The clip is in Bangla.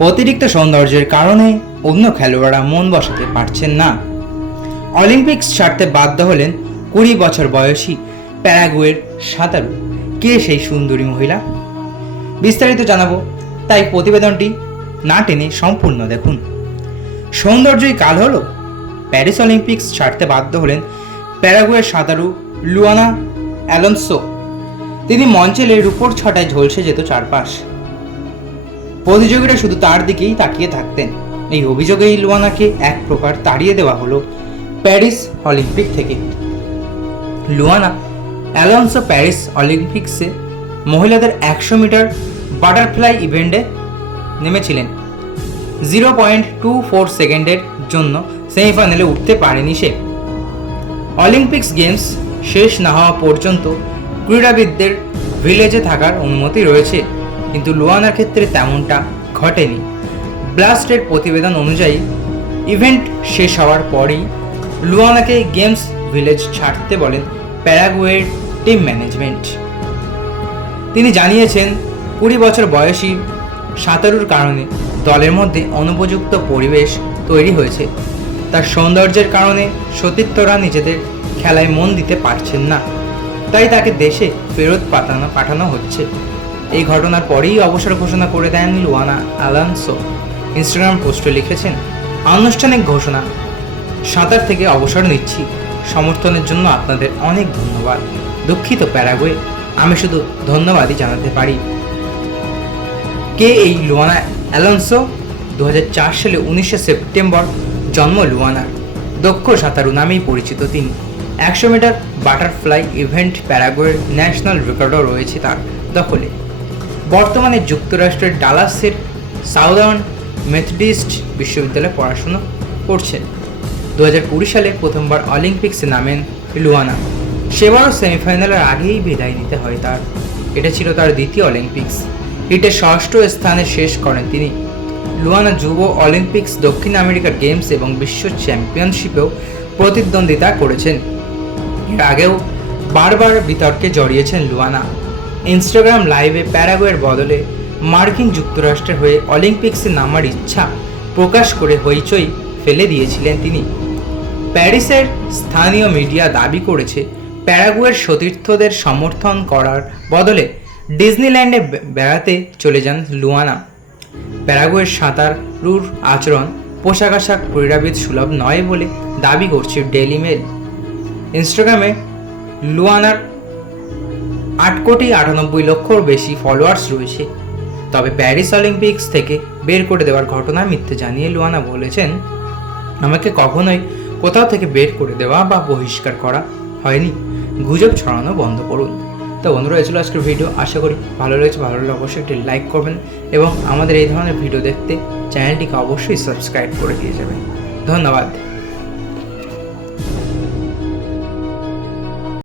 অতিরিক্ত সৌন্দর্যের কারণে অন্য খেলোয়াড়রা মন বসাতে পারছেন না। অলিম্পিক্স ছাড়তে বাধ্য হলেন কুড়ি বছর বয়সী প্যারাগুয়ের সাঁতারু। কে সেই সুন্দরী মহিলা? বিস্তারিত জানাব, তাই প্রতিবেদনটি না টেনে সম্পূর্ণ দেখুন। সৌন্দর্যই কাল হলো। প্যারিস অলিম্পিক্স ছাড়তে বাধ্য হলেন প্যারাগুয়ের সাঁতারু লুয়ানা অ্যালন্সো। তিনি মঞ্চেলে রূপোর ছটায় ঝলসে যেত চারপাশ। প্রতিযোগীরা শুধু তার দিকেই তাকিয়ে থাকতেন। এই অভিযোগেই লুয়ানাকে এক প্রকার তাড়িয়ে দেওয়া হলো প্যারিস অলিম্পিক থেকে। লুয়ানা অ্যালন্সো প্যারিস অলিম্পিক্সে মহিলাদের একশো মিটার বাটারফ্লাই ইভেন্টে নেমেছিলেন। জিরো পয়েন্ট টু ফোর সেকেন্ডের জন্য সেমিফাইনালে উঠতে পারেনি সে। অলিম্পিক্স গেমস শেষ না হওয়া পর্যন্ত ক্রীড়াবিদদের ভিলেজে থাকার অনুমতি রয়েছে। কিন্তু লুয়ানার ক্ষেত্রে তেমনটা ঘটেনি। ব্লাস্টের প্রতিবেদন অনুযায়ী, ইভেন্ট শেষ হওয়ার পরেই লুয়ানাকে গেমস ভিলেজ ছাড়তে বলেন প্যারাগুয়ের টিম ম্যানেজমেন্ট। তিনি জানিয়েছেন, কুড়ি বছর বয়সী সাঁতারুর কারণে দলের মধ্যে অনুপযুক্ত পরিবেশ তৈরি হয়েছে। তার সৌন্দর্যের কারণে সতীর্থরা নিজেদের খেলায় মন দিতে পারছেন না। তাই তাকে দেশে ফেরত পাঠানো পাঠানো হচ্ছে। এই ঘটনার পরেই অবসর ঘোষণা করে দেন লুয়ানা আলানসো ইনস্টাগ্রাম পোস্টে লিখেছেন, আনুষ্ঠানিক ঘোষণা। সাঁতার থেকে অবসর নিচ্ছি। সমর্থনের জন্য আপনাদের অনেক ধন্যবাদ। দুঃখিত প্যারাগুয়ে, আমি শুধু ধন্যবাদই জানাতে পারি। কে এই লুয়ানা অ্যালন্সো? দু সালে উনিশে সেপ্টেম্বর জন্ম লুয়ানার দক্ষ সাঁতারু নামেই পরিচিত তিনি। একশো মিটার বাটারফ্লাই ইভেন্ট প্যারাগুয়ের ন্যাশনাল রেকর্ডও রয়েছে তার দখলে। বর্তমানে যুক্তরাষ্ট্রের ডালাসের সাউদার্ন মেথডিস্ট বিশ্ববিদ্যালয়ে পড়াশুনো করছেন। দু হাজার কুড়ি সালে প্রথমবার অলিম্পিক্সে নামেন লুয়ানা। সেবারও সেমিফাইনালের আগেই বিদায় নিতে হয় তার। এটা ছিল তার দ্বিতীয় অলিম্পিক্স। হিটে ষষ্ঠ স্থানে শেষ করেন তিনি। লুয়ানা যুব অলিম্পিক্স দক্ষিণ আমেরিকার গেমস এবং বিশ্ব চ্যাম্পিয়নশিপেও প্রতিদ্বন্দ্বিতা করেছেন। এর আগেও বারবার বিতর্কে জড়িয়েছেন লুয়ানা। ইনস্টাগ্রাম লাইভে প্যারাগুয়ের বদলে মার্কিন যুক্তরাষ্ট্রের হয়ে অলিম্পিক্সে নামার ইচ্ছা প্রকাশ করে হইচই ফেলে দিয়েছিলেন তিনি। প্যারিসের স্থানীয় মিডিয়া দাবি করেছে, প্যারাগুয়ের সতীর্থদের সমর্থন করার বদলে ডিজনিল্যান্ডে বেড়াতে চলে যান লুয়ানা। প্যারাগুয়ের সাঁতারুর আচরণ পোশাক আশাক ক্রীড়াবিদ সুলভ নয় বলে দাবি করছে ডেলি মেল। ইনস্টাগ্রামে লুয়ানার আট কোটি আটানব্বই লক্ষর বেশি ফলোয়ার্স রয়েছে। তবে প্যারিস অলিম্পিক্স থেকে বের করে দেওয়ার ঘটনা মিথ্যে জানিয়ে লুয়ানা বলেছেন, আমাকে কখনোই কোথাও থেকে বের করে দেওয়া বা বহিষ্কার করা হয়নি। গুজব ছড়ানো বন্ধ করুন। তো বন্ধুরা, এই আজকের ভিডিও আশা করি ভালো লেগেছে, ভালো লাগলে অবশ্যই একটি লাইক করবেন এবং আমাদের এই ধরনের ভিডিও দেখতে চ্যানেলটিকে অবশ্যই সাবস্ক্রাইব করে দিয়ে যাবেন। ধন্যবাদ।